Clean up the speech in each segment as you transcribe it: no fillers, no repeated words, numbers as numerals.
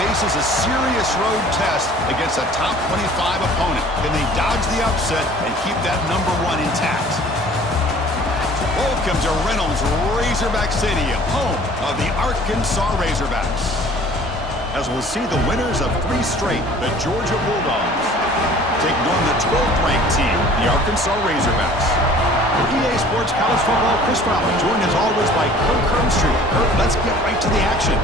Faces a serious road test against a top 25 opponent. Can they dodge the upset and keep that number 1 intact? Welcome to Reynolds Razorback Stadium, home of the Arkansas Razorbacks. As we'll see the winners of 3 straight, the Georgia Bulldogs, taking on the 12th ranked team, the Arkansas Razorbacks. For EA Sports College Football, Chris Fowler, joined as always by Kirk Herbstreit. Kirk, let's get right to the action.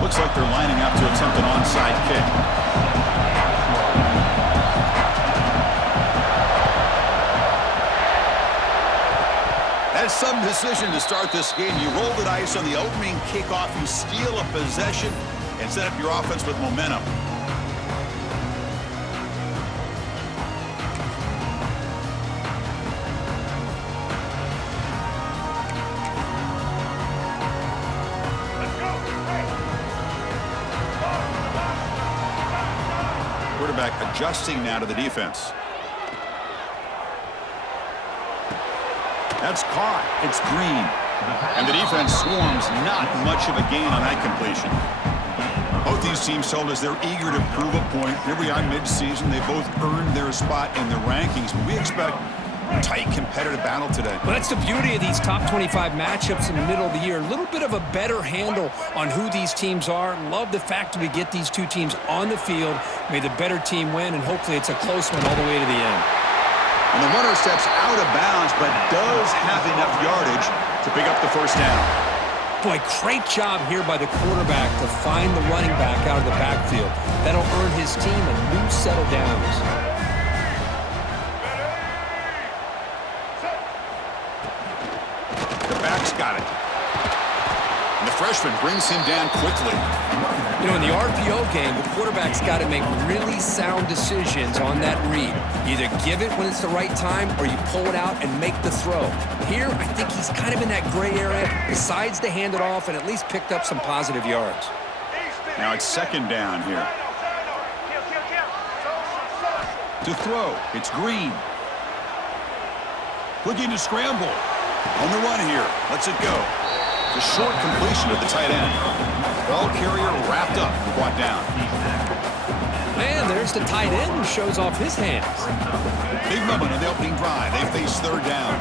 Looks like they're lining up to attempt an onside kick. That's some decision to start this game. You roll the dice on the opening kickoff. You steal a possession and set up your offense with momentum. Quarterback adjusting now to the defense. That's caught. It's Green. And the defense swarms. Not much of a gain on that completion. Both these teams told us they're eager to prove a point. Here we are mid-season. They both earned their spot in the rankings. But we expect a tight competitive battle today. Well, that's the beauty of these top 25 matchups in the middle of the year. A little bit of a better handle on who these teams are. Love the fact that we get these two teams on the field. May the better team win, and hopefully it's a close one all the way to the end. And the runner steps out of bounds, but does have enough yardage to pick up the first down. Boy, great job here by the quarterback to find the running back out of the backfield. That'll earn his team a new set of downs. The back's got it. And the freshman brings him down quickly. You know, in the RPO game, the quarterback's got to make really sound decisions on that read. You either give it when it's the right time or you pull it out and make the throw. Here, I think he's kind of in that gray area, decides to hand it off and at least picked up some positive yards. Now it's second down here. To throw, it's Green. Looking to scramble. On the run here, lets it go. The short completion of the tight end. Ball carrier wrapped up and brought down. Man, there's the tight end who shows off his hands. Big moment on the opening drive. They face third down.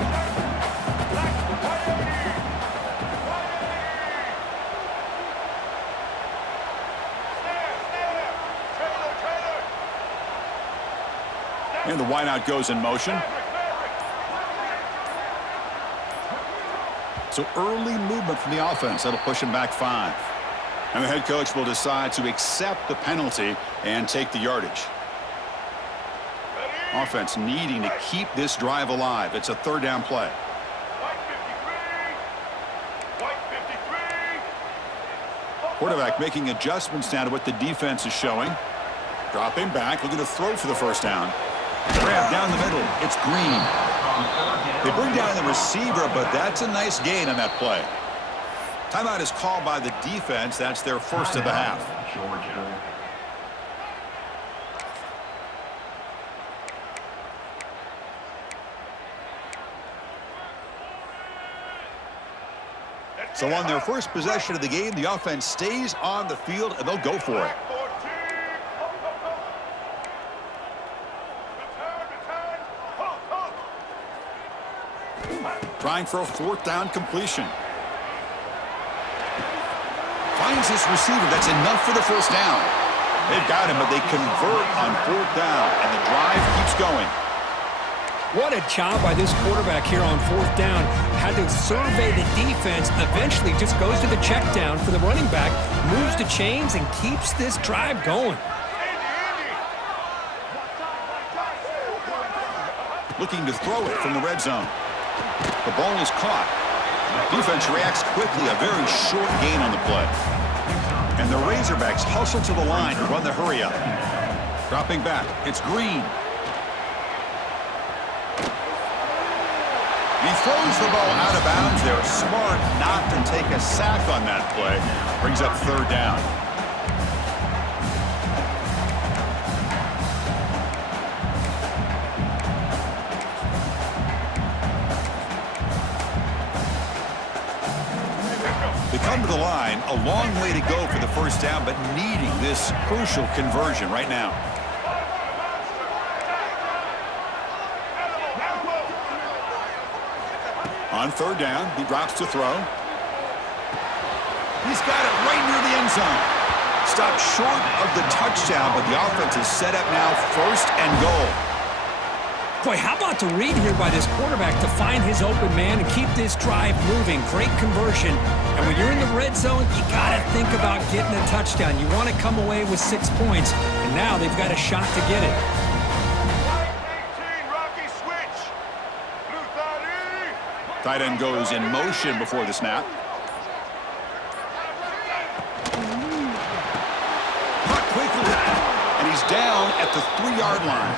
And the wideout goes in motion. So early movement from the offense. That'll push him back 5. And the head coach will decide to accept the penalty and take the yardage. Offense needing to keep this drive alive. It's a third down play. Quarterback making adjustments now to what the defense is showing. Dropping back, looking to throw for the first down. Grab down the middle. It's Green. They bring down the receiver, but that's a nice gain on that play. Timeout is called by the defense. That's their first of the half. So on their first possession of the game, the offense stays on the field, and they'll go for it. Trying for a fourth down completion. Finds his receiver. That's enough for the first down. They've got him, but they convert on fourth down, and the drive keeps going. What a job by this quarterback here on fourth down. Had to survey the defense. Eventually just goes to the check down for the running back, moves the chains, and keeps this drive going. Looking to throw it from the red zone. The ball is caught. Defense reacts quickly. A very short gain on the play. And the Razorbacks hustle to the line to run the hurry up. Dropping back. It's Green. throws the ball out of bounds. They're smart not to take a sack on that play. Brings up third down. They come to the line, a long way to go for the first down, but needing this crucial conversion right now. On third down, he drops to throw. He's got it right near the end zone. Stopped short of the touchdown, but the offense is set up now, first and goal. Boy, how about the read here by this quarterback to find his open man and keep this drive moving. Great conversion. And when you're in the red zone, you got to think about getting a touchdown. You want to come away with 6 points, and now they've got a shot to get it. Tight end goes in motion before the snap. Caught quickly, and he's down at the 3-yard line.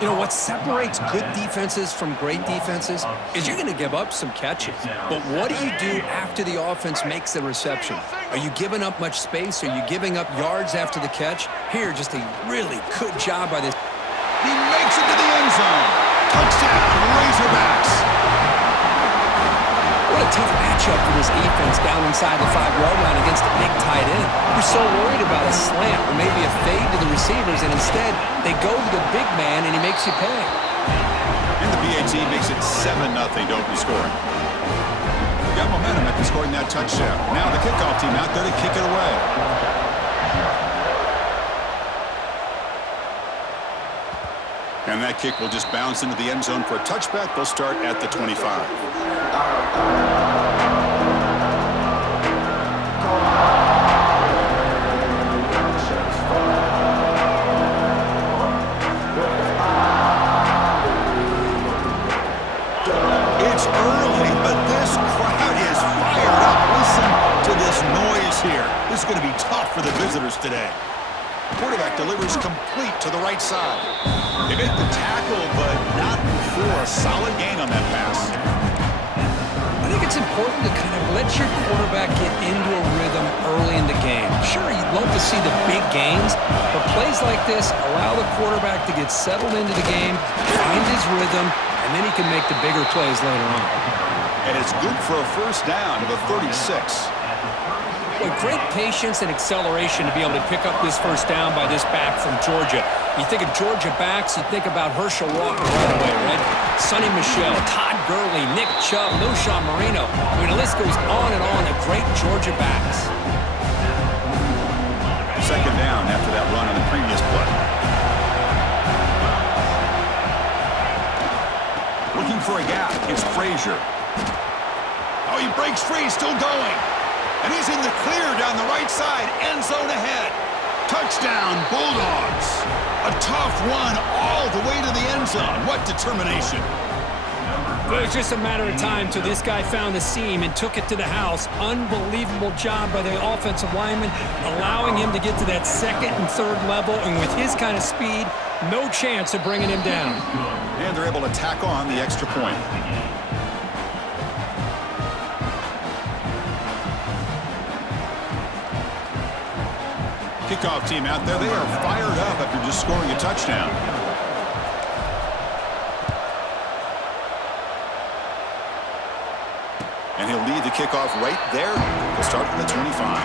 You know, what separates good defenses from great defenses is you're going to give up some catches. But what do you do after the offense makes the reception? Are you giving up much space? Are you giving up yards after the catch? Here, just a really good job by this. He makes it to the end zone. Touchdown, Razorbacks. What a tough matchup for this defense down inside the 5-yard line against a big tight end. You're so worried about a slant or maybe a fade to the receivers, and instead they go to the big man, and he makes you pay. And the PAT makes it 7-0 to open scoring. They got momentum after scoring that touchdown. Now the kickoff team out there to kick it away. And that kick will just bounce into the end zone for a touchback. They'll start at the 25. It's early, but this crowd is fired up. Listen to this noise here. This is going to be tough for the visitors today. Quarterback delivers complete to the right side. They make the tackle, but not before a solid gain on that pass. I think it's important to kind of let your quarterback get into a rhythm early in the game. Sure, you'd love to see the big gains, but plays like this allow the quarterback to get settled into the game, find his rhythm, and then he can make the bigger plays later on. And it's good for a first down to the 36. With great patience and acceleration to be able to pick up this first down by this back from Georgia. You think of Georgia backs, you think about Herschel Walker right away, right? Sonny Michel, Todd Gurley, Nick Chubb, Knowshon Moreno. I mean, the list goes on and on of great Georgia backs. Second down after that run on the previous play. Looking for a gap. It's Frazier. Oh, he breaks free, still going. And he's in the clear down the right side, end zone ahead. Touchdown, Bulldogs. A tough one all the way to the end zone. What determination. It was just a matter of time till this guy found the seam and took it to the house. Unbelievable job by the offensive lineman, allowing him to get to that second and third level. And with his kind of speed, no chance of bringing him down. And they're able to tack on the extra point. Kickoff team out there, they are fired up after just scoring a touchdown. And he'll lead the kickoff right there. He'll start from the 25.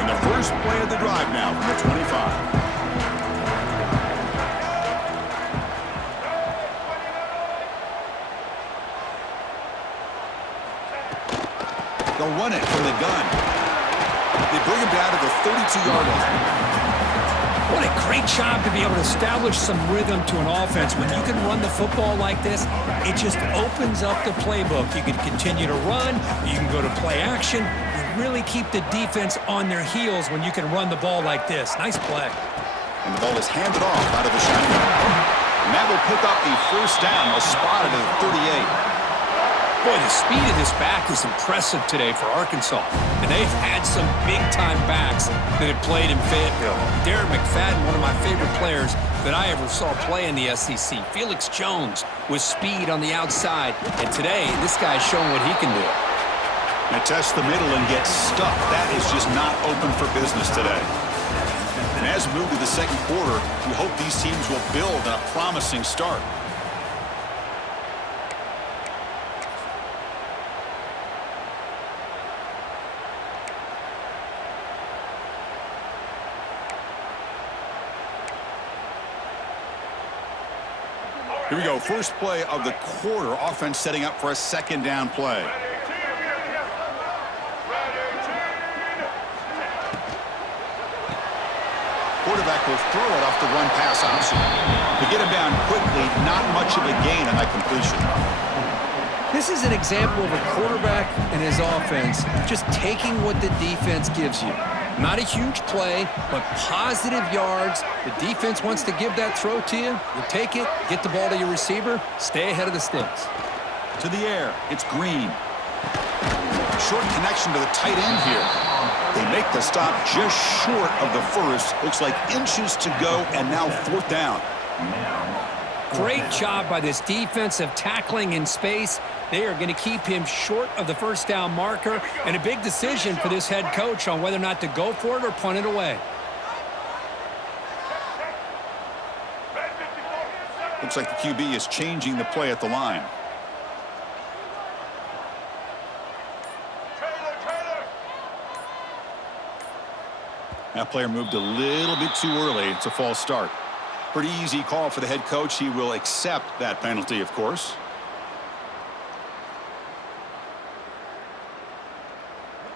And the first play of the drive now from the 25. They'll run it from the gun. They bring him down to the 32-yard line. What a great job to be able to establish some rhythm to an offense. When you can run the football like this, it just opens up the playbook. You can continue to run. You can go to play action. You really keep the defense on their heels when you can run the ball like this. Nice play. And the ball is handed off out of the shotgun. And that will pick up the first down. They'll spot it at the 38. Boy, the speed of this back is impressive today for Arkansas. And they've had some big-time backs that have played in Fayetteville. Darren McFadden, one of my favorite players that I ever saw play in the SEC. Felix Jones with speed on the outside. And today, this guy's showing what he can do. And test the middle and get stuck. That is just not open for business today. And as we move to the second quarter, we hope these teams will build on a promising start. Here we go, first play of the quarter. Offense setting up for a second down play. Quarterback will throw it off the run pass option. To get him down quickly, not much of a gain on that completion. This is an example of a quarterback and his offense just taking what the defense gives you. Not a huge play, but positive yards. The defense wants to give that throw to you. You take it, get the ball to your receiver, stay ahead of the sticks. To the air, it's Green. Short connection to the tight end here. They make the stop just short of the first. Looks like inches to go, and now fourth down. Great job by this defensive tackling in space. They are going to keep him short of the first down marker, and a big decision for this head coach on whether or not to go for it or punt it away. Looks like the QB is changing the play at the line. That player moved a little bit too early. It's a false start. Pretty easy call for the head coach. He will accept that penalty, of course.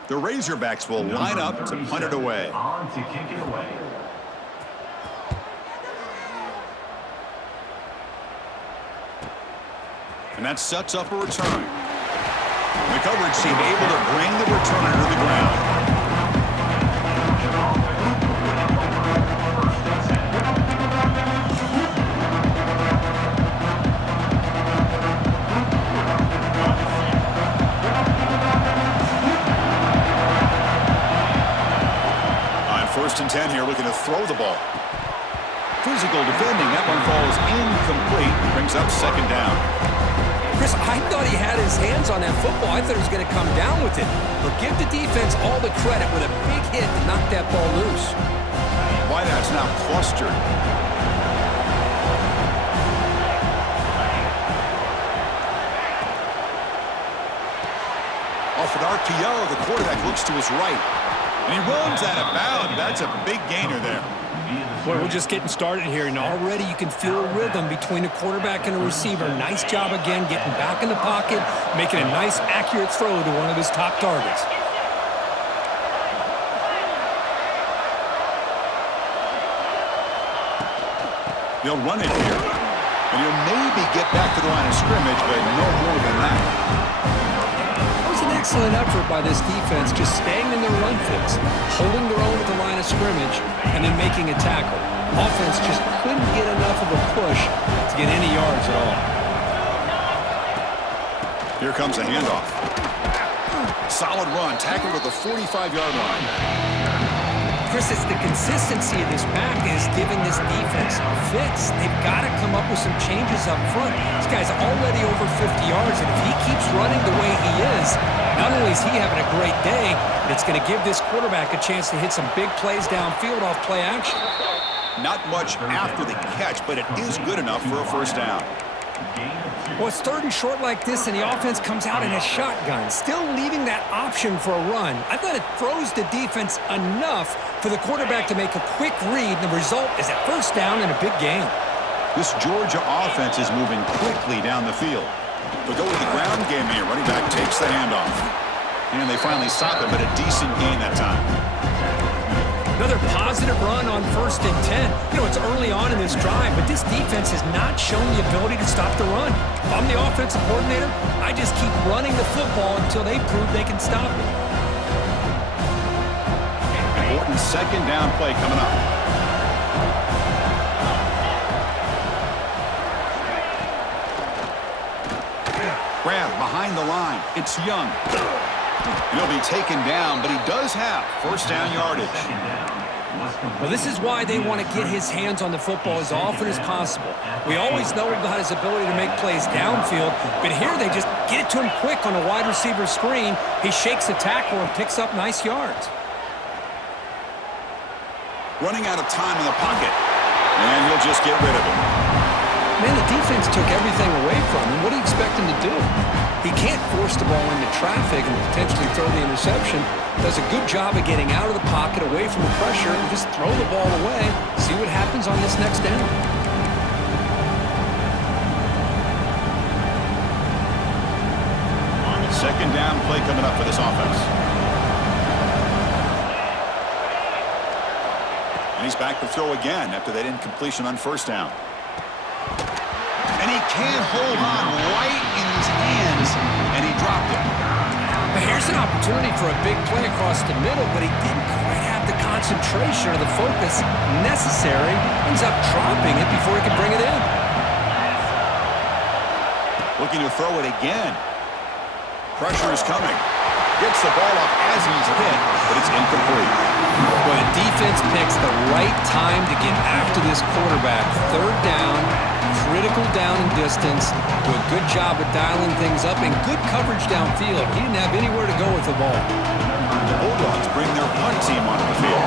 The Razorbacks will line up to punt it away. And that sets up a return. The coverage team able to bring the returner to the ground. First and 10 here, looking to throw the ball. Physical defending. That one falls incomplete. Brings up second down. Chris, I thought he had his hands on that football. I thought he was going to come down with it. But give the defense all the credit with a big hit to knock that ball loose. Wideout's now clustered. Off an RPO, the quarterback looks to his right. And he runs out of bounds. That's a big gainer there. Boy, we're just getting started here, and already you can feel a rhythm between a quarterback and a receiver. Nice job again getting back in the pocket, making a nice, accurate throw to one of his top targets. They'll run it here. And he'll maybe get back to the line of scrimmage, but no more than that. Excellent effort by this defense, just staying in their run fix, holding their own at the line of scrimmage, and then making a tackle. Offense just couldn't get enough of a push to get any yards at all. Here comes a handoff. Solid run, tackled at the 45-yard line. Chris, it's the consistency of this back is giving this defense fits. They've got to come up with some changes up front. This guy's already over 50 yards, and if he keeps running the way he is, not only is he having a great day, but it's going to give this quarterback a chance to hit some big plays downfield off play action. Not much after the catch, but it is good enough for a first down. Well, it's third and short like this, and the offense comes out in a shotgun, still leaving that option for a run. I thought it throws the defense enough for the quarterback to make a quick read, and the result is a first down and a big gain. This Georgia offense is moving quickly down the field. They'll go with the ground game here. Running back takes the handoff. And they finally stop him, but a decent gain that time. Another positive run on 1st and 10. You know, it's early on in this drive, but this defense has not shown the ability to stop the run. If I'm the offensive coordinator, I just keep running the football until they prove they can stop it. Important second down play coming up. Grab behind the line. It's Young. He'll be taken down, but he does have first down yardage. Well, this is why they want to get his hands on the football as often as possible. We always know about his ability to make plays downfield, but here they just get it to him quick on a wide receiver screen. He shakes the tackle and picks up nice yards. Running out of time in the pocket, and he'll just get rid of it. Man, the defense took everything away from him. What do you expect him to do? He can't force the ball into traffic and potentially throw the interception. Does a good job of getting out of the pocket, away from the pressure, and just throw the ball away. See what happens on this next down. Second down play coming up for this offense. And he's back to throw again after that incompletion on first down. And he can't hold on right in his hands, and he dropped it. Here's an opportunity for a big play across the middle, but he didn't quite have the concentration or the focus necessary. Ends up dropping it before he could bring it in. Looking to throw it again. Pressure is coming. Gets the ball off as he's hit, but it's incomplete. Well, the defense picks the right time to get after this quarterback. Third down, critical down and distance. Do a good job of dialing things up and good coverage downfield. He didn't have anywhere to go with the ball. The Bulldogs bring their punt team onto the field.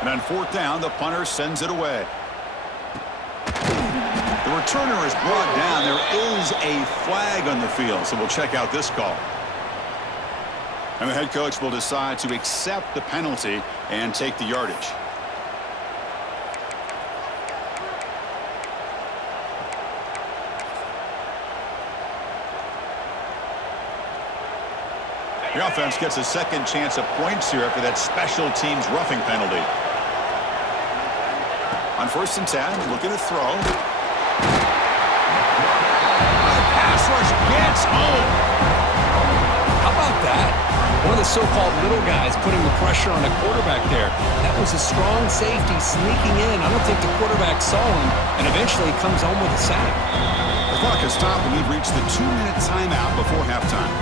And on fourth down, the punter sends it away. The returner is brought down. There is a flag on the field, so we'll check out this call. And the head coach will decide to accept the penalty and take the yardage. The offense gets a second chance at points here after that special teams roughing penalty. On 1st and 10, looking to throw. The pass rush gets home. How about that? One of the so-called little guys putting the pressure on the quarterback there. That was a strong safety sneaking in. I don't think the quarterback saw him, and eventually he comes home with a sack. The clock has stopped, and we've reached the 2-minute timeout before halftime.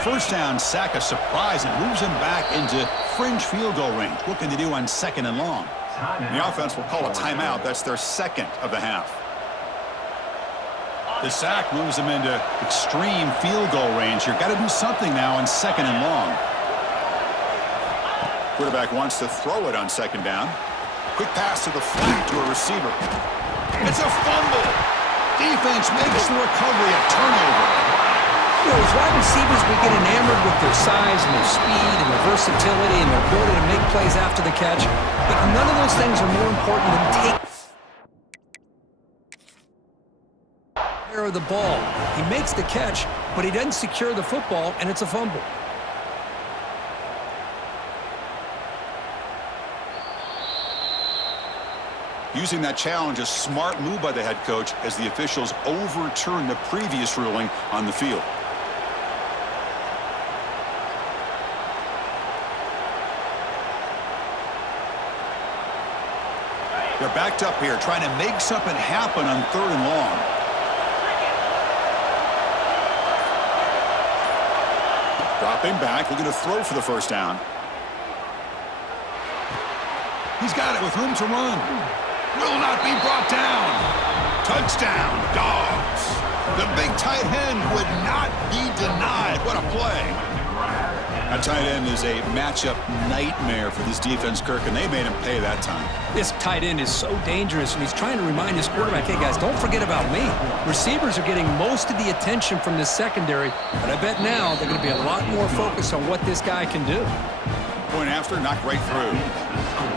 First down, sack a surprise and moves him back into fringe field goal range. What can they do on 2nd and long? The offense will call a timeout. That's their second of the half. The sack moves them into extreme field goal range. You've got to do something now on 2nd and long. Quarterback wants to throw it on 2nd down. Quick pass to the flat to a receiver. It's a fumble. Defense makes the recovery a turnover. You know, as wide receivers, we get enamored with their size and their speed and their versatility and their ability to make plays after the catch. But none of those things are more important than taking care of the ball. He makes the catch, but he doesn't secure the football, and it's a fumble. Using that challenge, a smart move by the head coach as the officials overturn the previous ruling on the field. They're backed up here, trying to make something happen on 3rd and long. Dropping back, looking to throw for the first down. He's got it with room to run. Will not be brought down. Touchdown, Dogs. The big tight end would not be denied. What a play. A tight end is a matchup nightmare for this defense, Kirk, and they made him pay that time. This tight end is so dangerous, and he's trying to remind his quarterback, hey, guys, don't forget about me. Receivers are getting most of the attention from this secondary, but I bet now they're going to be a lot more focused on what this guy can do. Point after, knocked right through.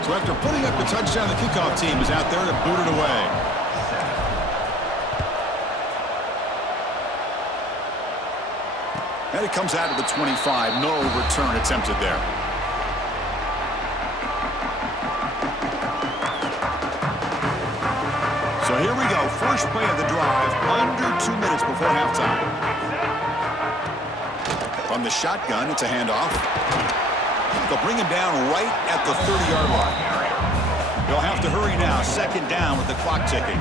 So after putting up the touchdown, the kickoff team is out there to boot it away. And it comes out to the 25. No return attempted there. So here we go. First play of the drive, under 2 minutes before halftime. From the shotgun, it's a handoff. They'll bring him down right at the 30-yard line. They'll have to hurry now. Second down with the clock ticking.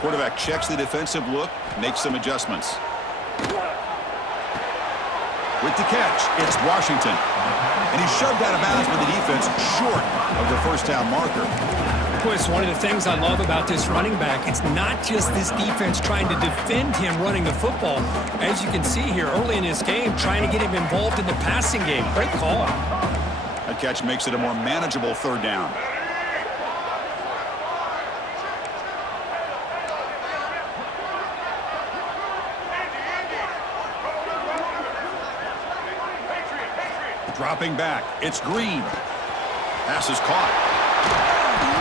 Quarterback checks the defensive look, makes some adjustments. With the catch, it's Washington. And he's shoved out of bounds with the defense short of the first down marker. It's one of the things I love about this running back. It's not just this defense trying to defend him running the football. As you can see here early in this game, trying to get him involved in the passing game. Great call. That catch makes it a more manageable third down. Dropping back, it's Green. Pass is caught.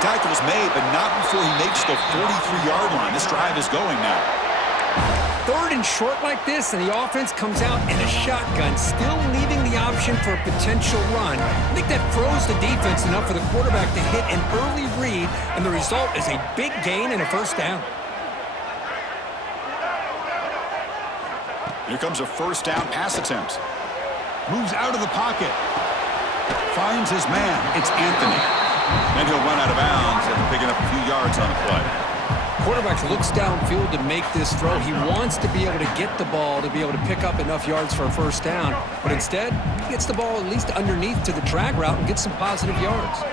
Tackle is made, but not before he makes the 43-yard line. This drive is going now. Third and short like this, and the offense comes out in a shotgun, still leaving the option for a potential run. I think that froze the defense enough for the quarterback to hit an early read, and the result is a big gain and a first down. Here comes a first down pass attempt. Moves out of the pocket. Finds his man. It's Anthony. And he'll run out of bounds after picking up a few yards on the play. Quarterback looks downfield to make this throw. He wants to be able to get the ball to be able to pick up enough yards for a first down. But instead, he gets the ball at least underneath to the drag route and gets some positive yards.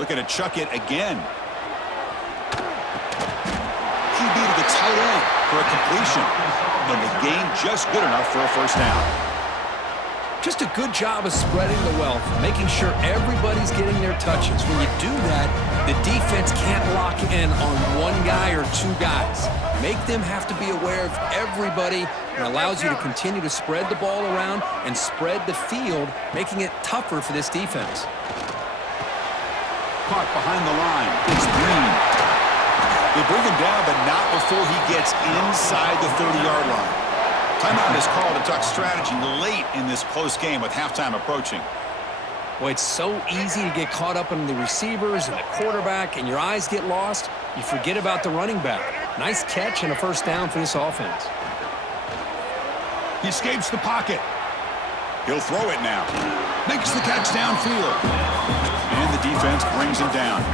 Looking to chuck it again. QB to the tight end for a completion. And the gain just good enough for a first down. Just a good job of spreading the wealth, making sure everybody's getting their touches. When you do that, the defense can't lock in on one guy or two guys. Make them have to be aware of everybody, and allows you to continue to spread the ball around and spread the field, making it tougher for this defense. Caught behind the line. It's Green. They bring him down, but not before he gets inside the 30-yard line. Timeout is called to talk strategy late in this close game with halftime approaching. Boy, it's so easy to get caught up in the receivers and the quarterback, and your eyes get lost. You forget about the running back. Nice catch and a first down for this offense. He escapes the pocket. He'll throw it now. Makes the catch downfield. And the defense brings him down.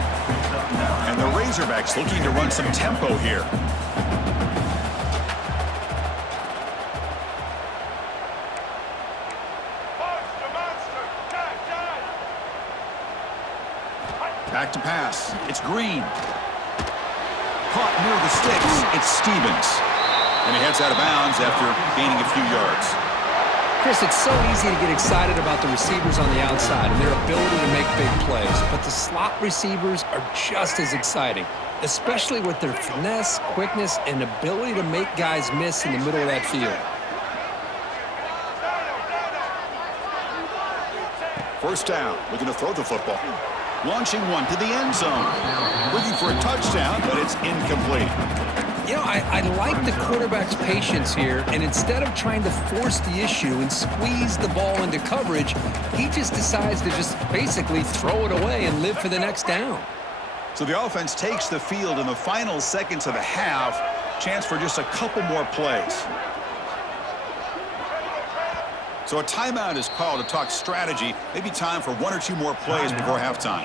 And the Razorbacks looking to run some tempo here. Back to pass. It's Green. Caught near the sticks. It's Stevens. And he heads out of bounds after gaining a few yards. Chris, it's so easy to get excited about the receivers on the outside and their ability to make big plays, but the slot receivers are just as exciting, especially with their finesse, quickness, and ability to make guys miss in the middle of that field. First down, looking to throw the football. Launching one to the end zone. Looking for a touchdown, but it's incomplete. You know, I like the quarterback's patience here, and instead of trying to force the issue and squeeze the ball into coverage, he just decides to just basically throw it away and live for the next down. So the offense takes the field in the final seconds of the half. Chance for just a couple more plays. So a timeout is called to talk strategy. Maybe time for one or two more plays before halftime.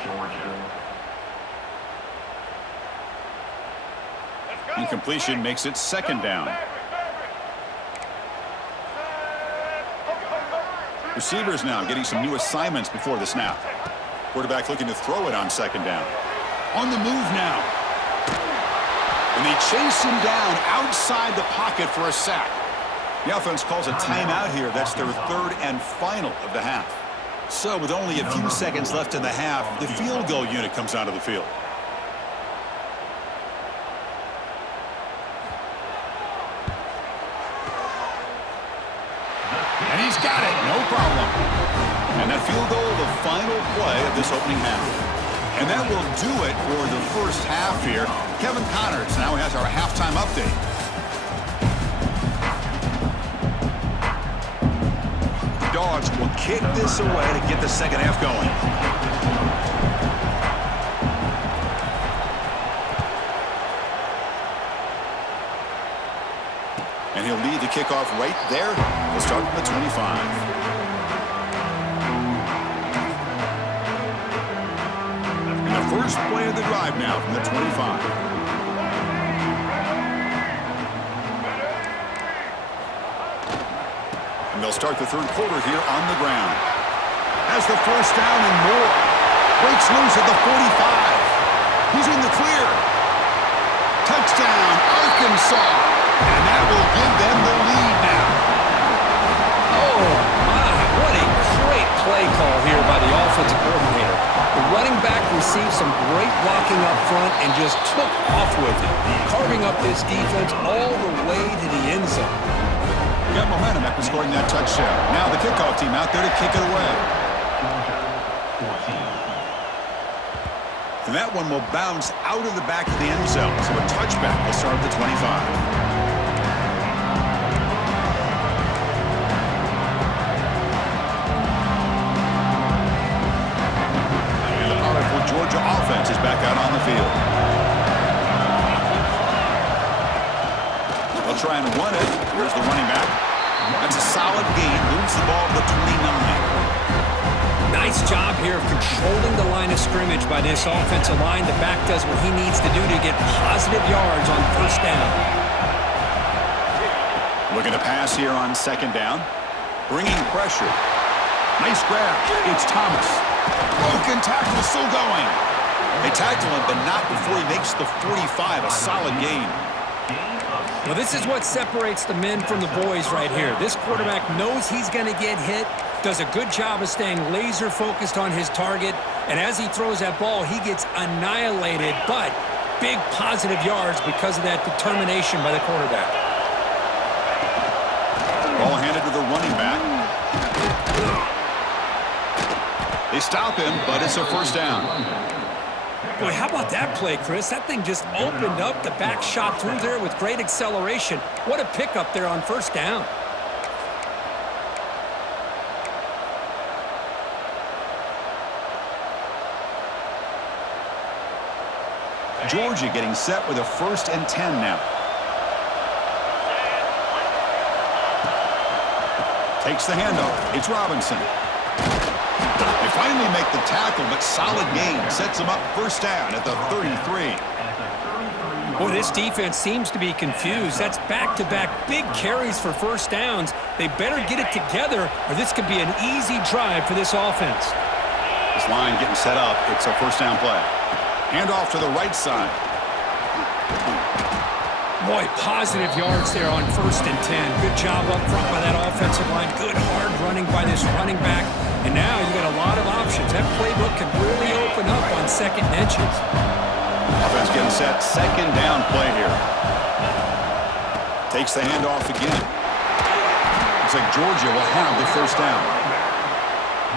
Incompletion makes it second down. Receivers now getting some new assignments before the snap. Quarterback looking to throw it on second down. On the move now. And they chase him down outside the pocket for a sack. The offense calls a timeout here. That's their third and final of the half. So with only a few seconds left in the half, the field goal unit comes onto the field. And he's got it, no problem. And that field goal, the final play of this opening half. And that will do it for the first half here. Kevin Connors now has our halftime update. Dogs will kick this away to get the second half going. And he'll lead the kickoff right there. We'll start from the 25. First play of the drive now from the 25. And they'll start the third quarter here on the ground. Has the first down and more. Breaks loose at the 45. He's in the clear. Touchdown, Arkansas. And that will give them the lead now. Oh, my. What a great play call here by the offensive coordinator. The running back received some great blocking up front and just took off with it, carving up this defense all the way to the end zone. Got momentum after scoring that touchdown. Now the kickoff team out there to kick it away. And that one will bounce out of the back of the end zone. So a touchback will start at the 25. Georgia offense is back out on the field. They'll try and run it. Here's the running back. That's a solid gain. Moves the ball to the 29. Nice job here of controlling the line of scrimmage by this offensive line. The back does what he needs to do to get positive yards on first down. Looking to pass here on second down. Bringing pressure. Nice grab. It's Thomas. Broken tackle, still going. They tackle him, but not before he makes the 45, a solid gain. Well, this is what separates the men from the boys right here. This quarterback knows he's going to get hit, does a good job of staying laser focused on his target, and as he throws that ball, he gets annihilated, but big positive yards because of that determination by the quarterback. Ball handed to the running back. They stop him, but it's a first down. Boy, how about that play, Chris? That thing just opened up. The back shot through there with great acceleration. What a pickup there on first down. Georgia getting set with a 1st and 10 now. Takes the handoff. It's Robinson. They finally make the tackle, but solid gain sets them up first down at the 33. Boy, this defense seems to be confused. That's back-to-back big carries for first downs. They better get it together, or this could be an easy drive for this offense. This line getting set up. It's a first down play. Handoff to the right side. Boy, positive yards there on 1st and 10. Good job up front by that offensive line. Good hard running by this running back. And now you got a lot of options. That playbook can really open up on 2nd and inches. Offense getting set. 2nd down play here. Takes the handoff again. Looks like Georgia will have the first down.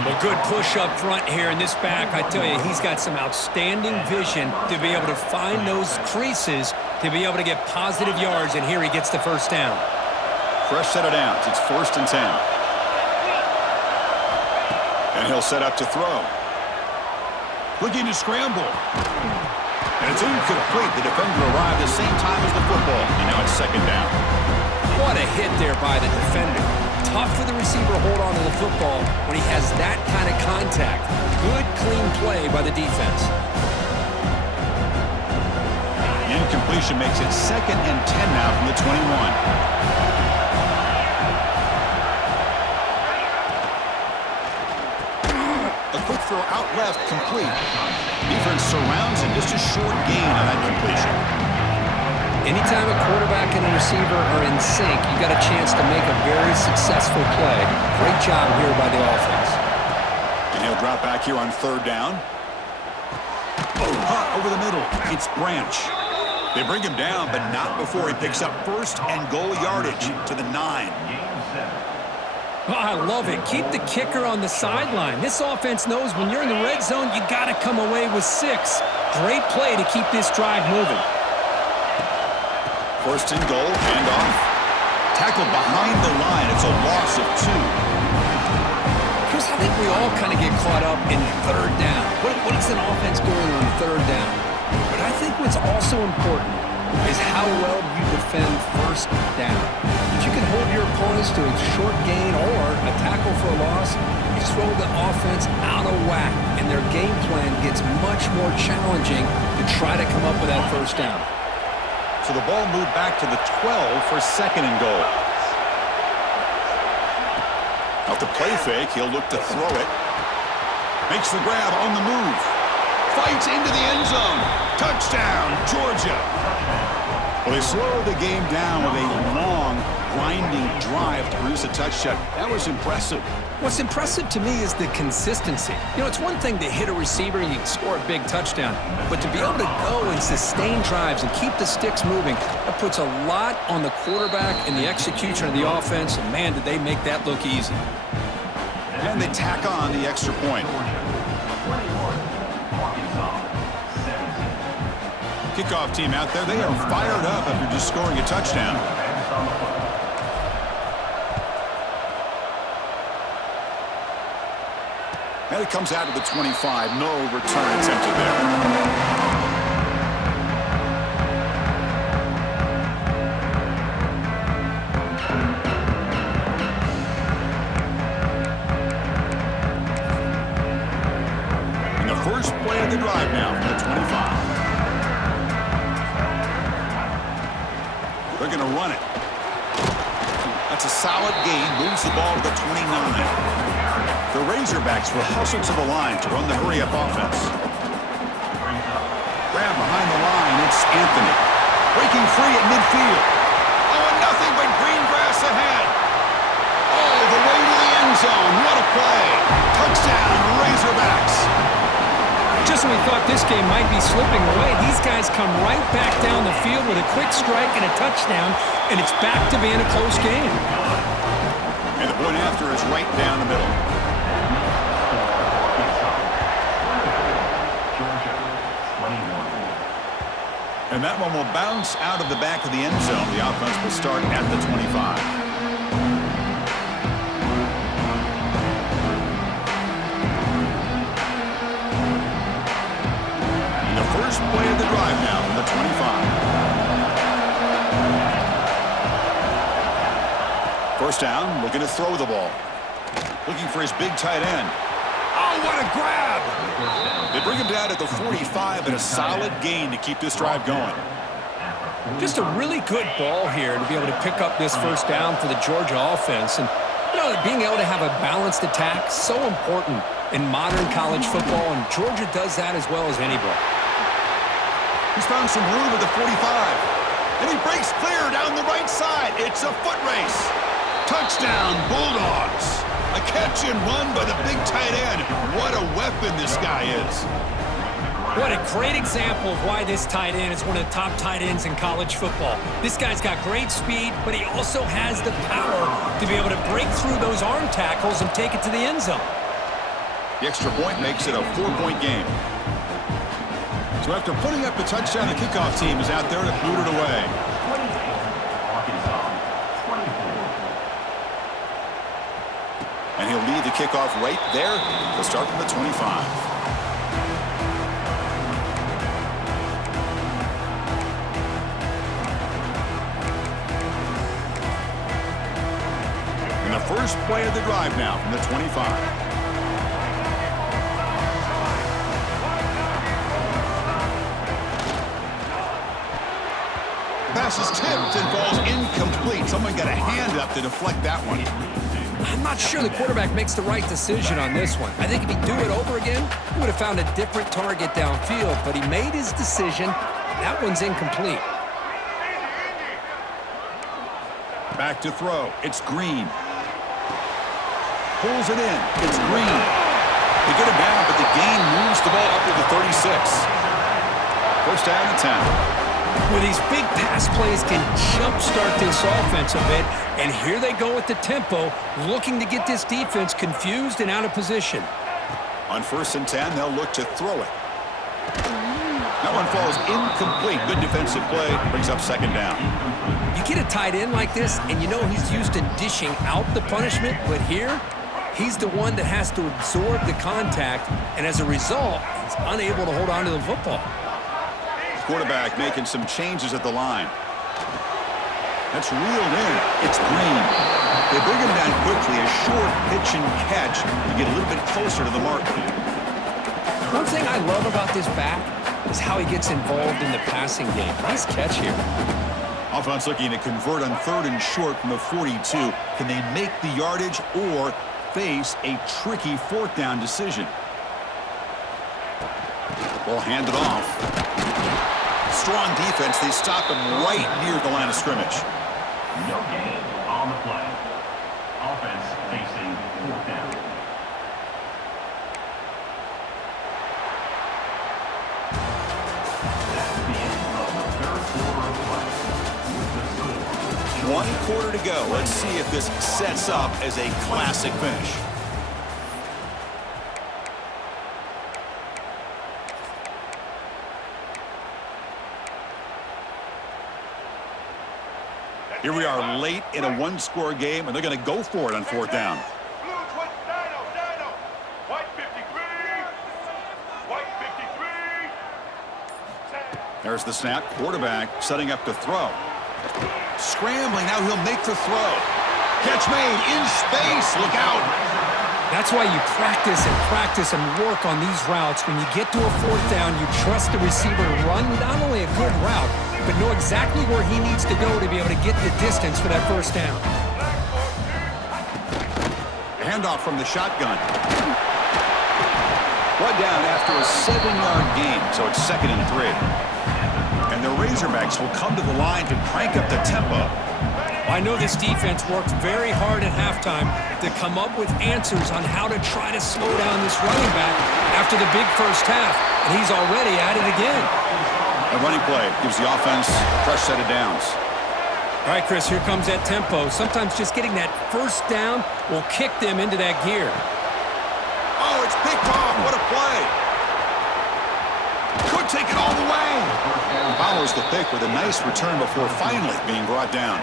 Well, good push up front here in this back. I tell you, he's got some outstanding vision to be able to find those creases to be able to get positive yards, and here he gets the first down. Fresh set of downs. It's 1st and 10. And he'll set up to throw. Looking to scramble. And it's incomplete. The defender arrived the same time as the football. And now it's 2nd down. What a hit there by the defender. Tough for the receiver to hold on to the football when he has that kind of contact. Good, clean play by the defense. The incompletion makes it 2nd and 10 now from the 21. A quick throw out left, complete. Defense surrounds him, just a short gain on that completion. Anytime a quarterback and a receiver are in sync, you got a chance to make a very successful play. Great job here by the offense. And he'll drop back here on 3rd down. Hot over the middle. It's Branch. They bring him down, but not before he picks up 1st and goal yardage to the 9. Oh, I love it. Keep the kicker on the sideline. This offense knows when you're in the red zone, you got to come away with 6. Great play to keep this drive moving. First and goal, handoff. Tackled behind the line. It's a loss of 2. Chris, I think we all kind of get caught up in third down. What is an offense doing on third down? But I think what's also important is how well you defend first down. If you can hold your opponents to a short gain or a tackle for a loss, you throw the offense out of whack, and their game plan gets much more challenging to try to come up with that first down. So the ball moved back to the 12 for second and goal. Off the play fake, he'll look to throw it. Makes the grab on the move. Fights into the end zone. Touchdown, Georgia. Well, they slow the game down with a long, grinding drive to produce a touchdown. That was impressive. What's impressive to me is the consistency. You know, it's one thing to hit a receiver and you can score a big touchdown, but to be able to go and sustain drives and keep the sticks moving, that puts a lot on the quarterback and the execution of the offense, and man, did they make that look easy. And they tack on the extra point. Kickoff team out there, they are fired up after just scoring a touchdown. And it comes out to the 25. No return attempted there. First play of the drive now from the 25. They're going to run it. That's a solid gain. Moves the ball to the 29. The Razorbacks will hustle to the line to run the hurry-up offense. Grab behind the line. It's Anthony. Breaking free at midfield. Oh, and nothing but green grass ahead. Oh, the way to the end zone. What a play. Touchdown, Razorbacks. Just when we thought this game might be slipping away, these guys come right back down the field with a quick strike and a touchdown, and it's back to being a close game. And the point after is right down the middle. And that one will bounce out of the back of the end zone. The offense will start at the 25. First play of the drive now from the 25. First down, looking to throw the ball. Looking for his big tight end. Oh, what a grab! They bring him down at the 45 and a solid gain to keep this drive going. Just a really good ball here to be able to pick up this first down for the Georgia offense. And, you know, being able to have a balanced attack, so important in modern college football, and Georgia does that as well as anybody. He's found some room at the 45. And he breaks clear down the right side. It's a foot race. Touchdown, Bulldogs. A catch and run by the big tight end. What a weapon this guy is. What a great example of why this tight end is one of the top tight ends in college football. This guy's got great speed, but he also has the power to be able to break through those arm tackles and take it to the end zone. The extra point makes it a 4-point game. So after putting up the touchdown, the kickoff team is out there to boot it away. And he'll lead the kickoff right there. He'll start from the 25. And the first play of the drive now from the 25. Pass is tipped and falls incomplete. Someone got a hand up to deflect that one. I'm not sure the quarterback makes the right decision on this one. I think if he'd do it over again, he would have found a different target downfield, but he made his decision. That one's incomplete. Back to throw. It's Green. Pulls it in. It's Green. They get it down, but the gain moves the ball up to the 36. First down and 10. Well, these big pass plays can jumpstart this offense a bit, and here they go with the tempo, looking to get this defense confused and out of position. On 1st and 10, they'll look to throw it. That one falls incomplete. Good defensive play. Brings up 2nd down. You get a tight end like this, and you know he's used to dishing out the punishment, but here, he's the one that has to absorb the contact, and as a result, he's unable to hold on to the football. Quarterback making some changes at the line. That's reeled in. It's Green. They bring him down quickly. A short pitch and catch to get a little bit closer to the mark. One thing I love about this back is how he gets involved in the passing game. Nice catch here. Offense looking to convert on 3rd and short from the 42. Can they make the yardage or face a tricky 4th down decision? Ball handed off. Strong defense. They stop him right near the line of scrimmage. No gain on the play. Offense facing 4th down. That's the end of the 3rd quarter of play. With the score. 1 quarter to go. Let's see if this sets up as a classic finish. Here we are late in a 1-score game, and they're going to go for it on 4th down. There's the snap. Quarterback setting up to throw. Scrambling. Now he'll make the throw. Catch made in space. Look out. That's why you practice and work on these routes. When you get to a 4th down, you trust the receiver to run not only a good route, but know exactly where he needs to go to be able to get the distance for that 1st down. Handoff from the shotgun. Brought down after a 7-yard gain, so it's 2nd and 3. And the Razorbacks will come to the line to crank up the tempo. I know this defense worked very hard at halftime to come up with answers on how to try to slow down this running back after the big 1st half, and he's already at it again. A running play gives the offense a fresh set of downs. All right, Chris, here comes that tempo. Sometimes just getting that 1st down will kick them into that gear. Oh, it's picked off. What a play. Could take it all the way. Follows the pick with a nice return before finally being brought down.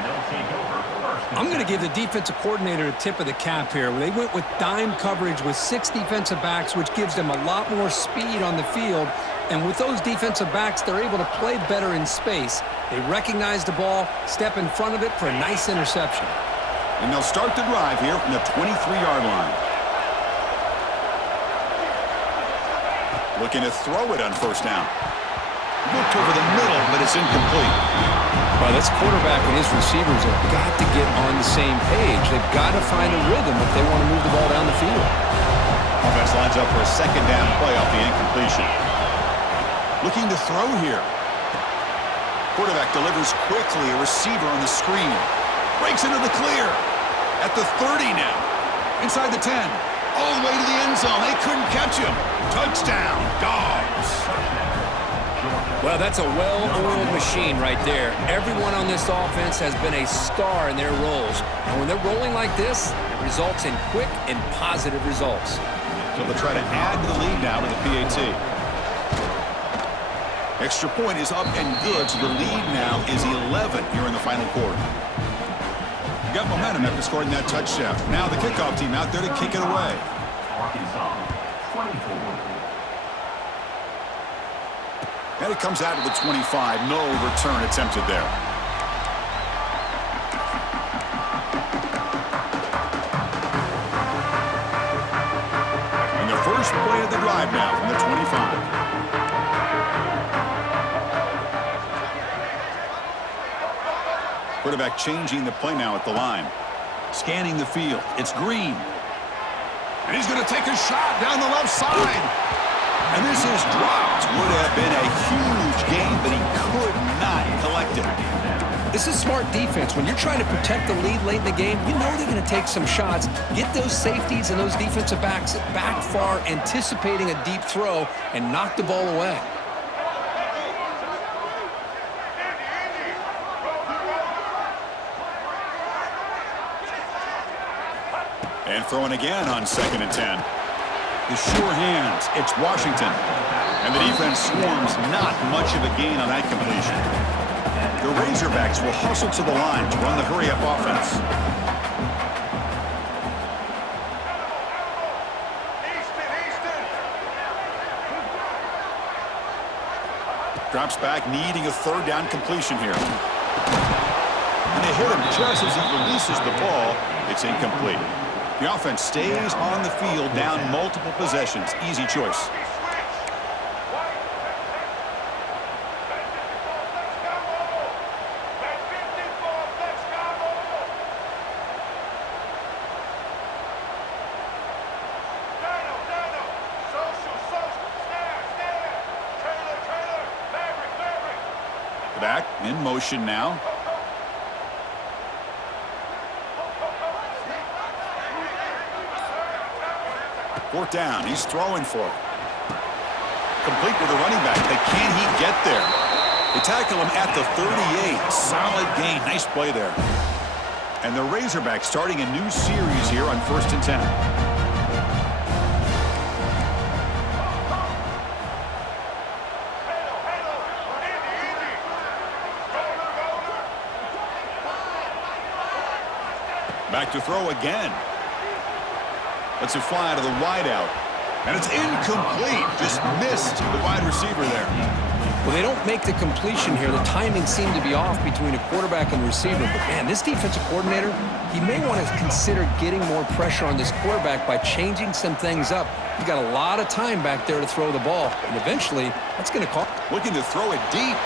I'm going to give the defensive coordinator a tip of the cap here. They went with dime coverage with 6 defensive backs, which gives them a lot more speed on the field. And with those defensive backs, they're able to play better in space. They recognize the ball, step in front of it for a nice interception. And they'll start the drive here from the 23-yard line. Looking to throw it on 1st down. Looked over the middle, but it's incomplete. Well, this quarterback and his receivers have got to get on the same page. They've got to find a rhythm if they want to move the ball down the field. Offense lines up for a 2nd down play off the incompletion. Looking to throw here. Quarterback delivers quickly. A receiver on the screen. Breaks into the clear. At the 30 now. Inside the 10. All the way to the end zone. They couldn't catch him. Touchdown, Dogs. Well, that's a well-oiled machine right there. Everyone on this offense has been a star in their roles. And when they're rolling like this, it results in quick and positive results. So they'll try to add to the lead now with the PAT. Extra point is up and good, so the lead now is 11 here in the final quarter. You got momentum after scoring that touchdown. Now the kickoff team out there to kick it away. Arkansas, 24. And it comes out to the 25. No return attempted there. And the first play of the drive now from the 25. Quarterback changing the play now at the line. Scanning the field. It's Green. And he's going to take a shot down the left side. And this is dropped. Would have been a huge gain, but he could not collect it. This is smart defense. When you're trying to protect the lead late in the game, you know they're going to take some shots. Get those safeties and those defensive backs back far, anticipating a deep throw, and knock the ball away. And throwing again on 2nd and 10. The sure hands, it's Washington. And the defense swarms, not much of a gain on that completion. The Razorbacks will hustle to the line to run the hurry-up offense. Drops back, needing a 3rd down completion here. And they hit him just as he releases the ball. It's incomplete. The offense stays on the field, down multiple possessions. Easy choice. Back in motion now. Fourth down. He's throwing for it. Complete with the running back. Can he get there? They tackle him at the 38. Solid gain. Nice play there. And the Razorbacks starting a new series here on 1st and 10. Back to throw again. Lets it fly to the wideout. And it's incomplete. Just missed the wide receiver there. Well, they don't make the completion here. The timing seemed to be off between a quarterback and receiver. But, man, this defensive coordinator, he may want to consider getting more pressure on this quarterback by changing some things up. He's got a lot of time back there to throw the ball. And eventually, that's going to cost. Looking to throw it deep.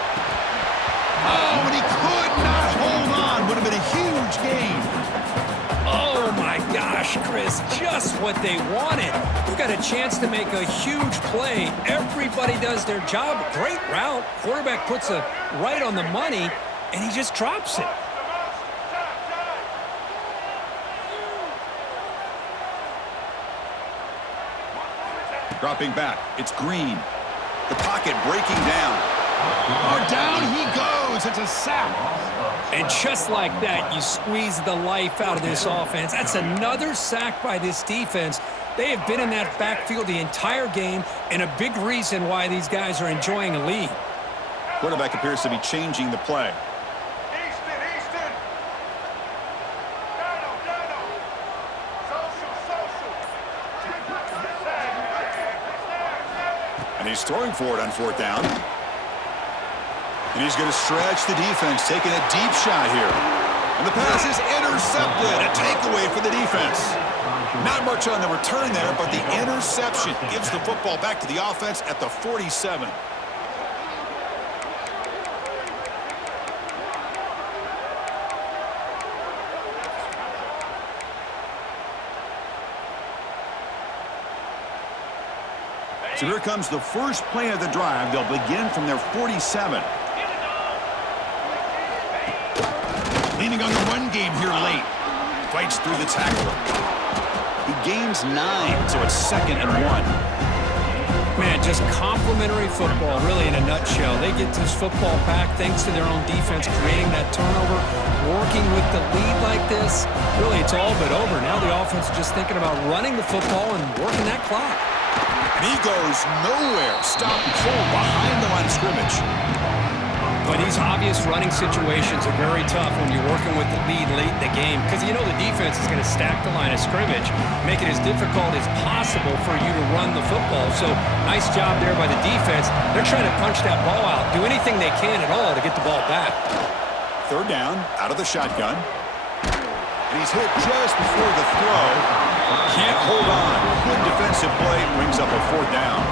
Oh, and he could not hold on. Would have been a huge gain. Oh, my gosh, Chris, just what they wanted. You got a chance to make a huge play. Everybody does their job. Great route. Quarterback puts it right on the money, and he just drops it. Dropping back. It's Green. The pocket breaking down. Oh, down he goes. It's a sack. And just like that, you squeeze the life out of this offense. That's another sack by this defense. They have been in that backfield the entire game, and a big reason why these guys are enjoying a lead. Quarterback appears to be changing the play. And he's throwing for it on 4th down. And he's going to stretch the defense, taking a deep shot here. And the pass is intercepted. A takeaway for the defense. Not much on the return there, but the interception gives the football back to the offense at the 47. So here comes the first play of the drive. They'll begin from their 47. Leaning on the run game here late. Fights through the tackler. He gains 9, so it's 2nd and 1. Man, just complimentary football, really, in a nutshell. They get this football back thanks to their own defense, creating that turnover, working with the lead like this. Really, it's all but over. Now the offense is just thinking about running the football and working that clock. And he goes nowhere. Stopped cold behind the line of scrimmage. But these obvious running situations are very tough when you're working with the lead late in the game, because you know the defense is going to stack the line of scrimmage, make it as difficult as possible for you to run the football. So nice job there by the defense. They're trying to punch that ball out, do anything they can at all to get the ball back. 3rd down, out of the shotgun. And he's hit just before the throw. Can't hold on. Good defensive play, brings up a 4th down.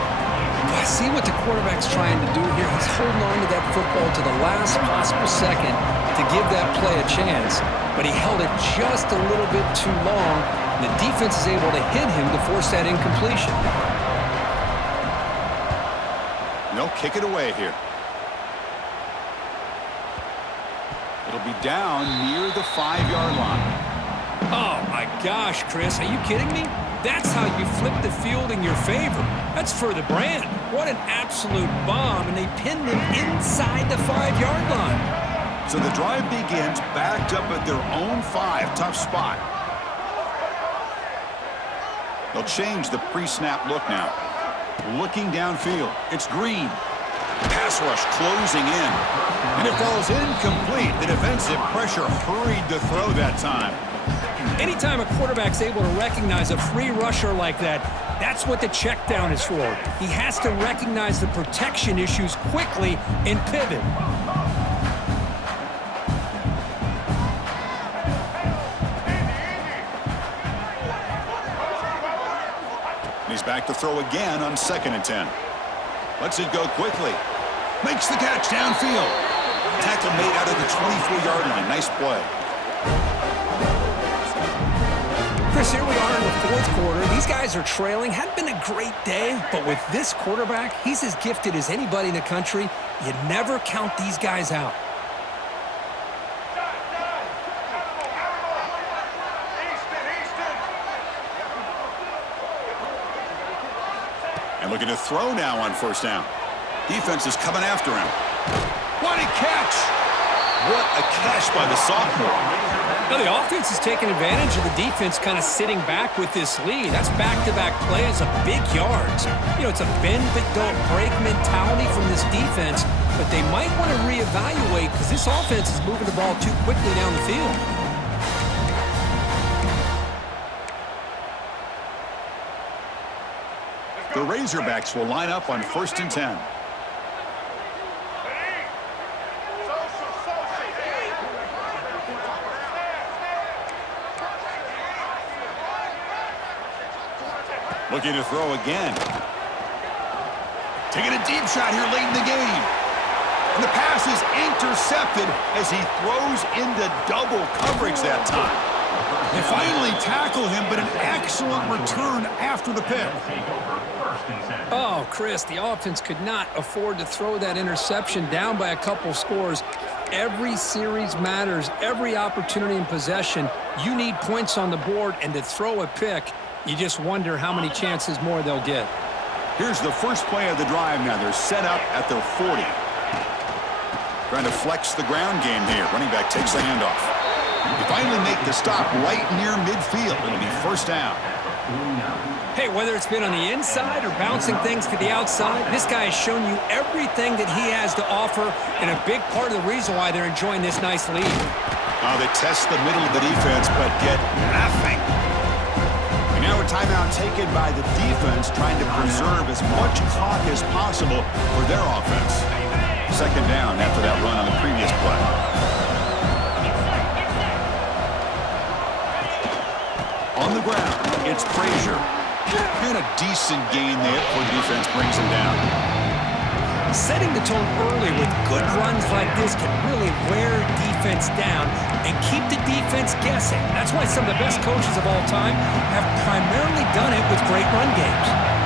I see what the quarterback's trying to do here. He's holding on to that football to the last possible second to give that play a chance. But he held it just a little bit too long, and the defense is able to hit him to force that incompletion. No, kick it away here. It'll be down near the 5-yard line. Oh, my gosh, Chris, are you kidding me? That's how you flip the field in your favor. That's for the brand. What an absolute bomb, and they pinned him inside the 5-yard line. So the drive begins backed up at their own 5. Tough spot. They'll change the pre-snap look now. Looking downfield. It's Green. Pass rush closing in. And it falls incomplete. The defensive pressure hurried to throw that time. Anytime a quarterback's able to recognize a free rusher like that, that's what the check down is for. He has to recognize the protection issues quickly and pivot. He's back to throw again on 2nd and 10. Lets it go quickly. Makes the catch downfield. Tackle made out of the 24-yard line. Nice play. Chris, here we are in the 4th quarter. These guys are trailing. Hadn't been a great day, but with this quarterback, he's as gifted as anybody in the country. You never count these guys out. And looking to throw now on 1st down. Defense is coming after him. What a catch! What a catch by the sophomore. Now the offense is taking advantage of the defense kind of sitting back with this lead. That's back-to-back plays of big yards. You know, it's a bend but don't break mentality from this defense, but they might want to reevaluate because this offense is moving the ball too quickly down the field. The Razorbacks will line up on 1st and 10. Looking to throw again. Taking a deep shot here late in the game. And the pass is intercepted as he throws into double coverage that time. They finally tackle him, but an excellent return after the pick. Oh, Chris, the offense could not afford to throw that interception down by a couple scores. Every series matters. Every opportunity in possession, you need points on the board, and to throw a pick, you just wonder how many chances more they'll get. Here's the first play of the drive now. They're set up at their 40. Trying to flex the ground game here. Running back takes the handoff. They finally make the stop right near midfield. It'll be 1st down. Hey, whether it's been on the inside or bouncing things to the outside, this guy has shown you everything that he has to offer, and a big part of the reason why they're enjoying this nice lead. They test the middle of the defense, but get nothing. And now a timeout taken by the defense, trying to preserve as much clock as possible for their offense. 2nd down after that run on the previous play. On the ground, it's Frazier. And a decent gain there before the defense brings him down. Setting the tone early with good runs like this can really wear defense down and keep the defense guessing. That's why some of the best coaches of all time have primarily done it with great run games.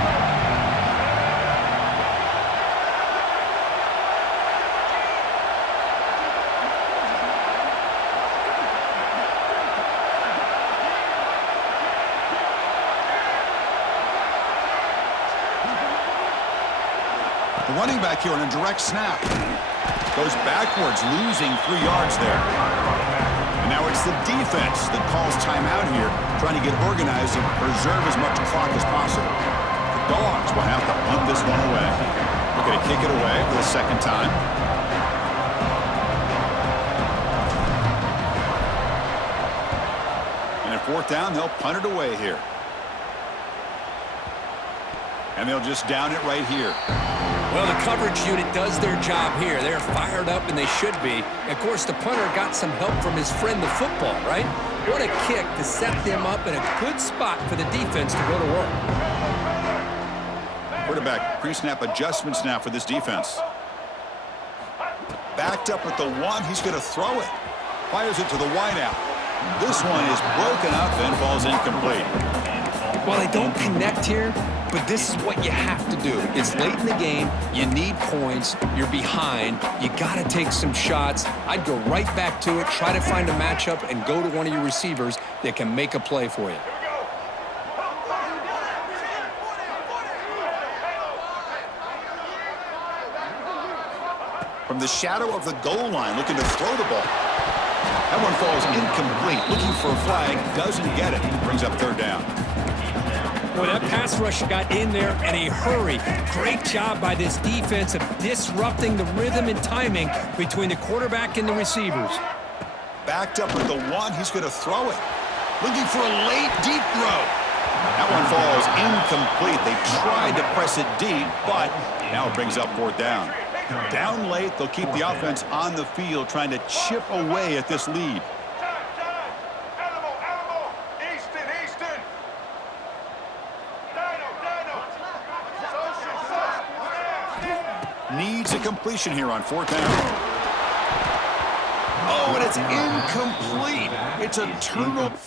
The running back here on a direct snap. Goes backwards, losing 3 yards there. And now it's the defense that calls timeout here, trying to get organized and preserve as much clock as possible. The Dogs will have to punt this one away. They're going to kick it away for the 2nd time. And at 4th down, they'll punt it away here. And they'll just down it right here. Well, the coverage unit does their job here. They're fired up, and they should be. Of course, the punter got some help from his friend, the football, right? What a kick to set them up in a good spot for the defense to go to work. Quarterback pre-snap adjustments now for this defense. Backed up at the 1. He's going to throw it. Fires it to the wideout. This one is broken up and falls incomplete. Well, they don't connect here, but this is what you have to do. It's late in the game. You need points. You're behind. You got to take some shots. I'd go right back to it, try to find a matchup, and go to one of your receivers that can make a play for you. From the shadow of the goal line, looking to throw the ball. That one falls incomplete. Looking for a flag, doesn't get it. Brings up 3rd down. Boy, that pass rush got in there in a hurry. Great job by this defense of disrupting the rhythm and timing between the quarterback and the receivers. Backed up with the one, he's going to throw it. Looking for a late, deep throw. That one falls incomplete. They tried to press it deep, but now it brings up 4th down. Down late, they'll keep the offense on the field, trying to chip away at this lead. Needs a completion here on 4th down. Oh, and it's incomplete. It's a turnover.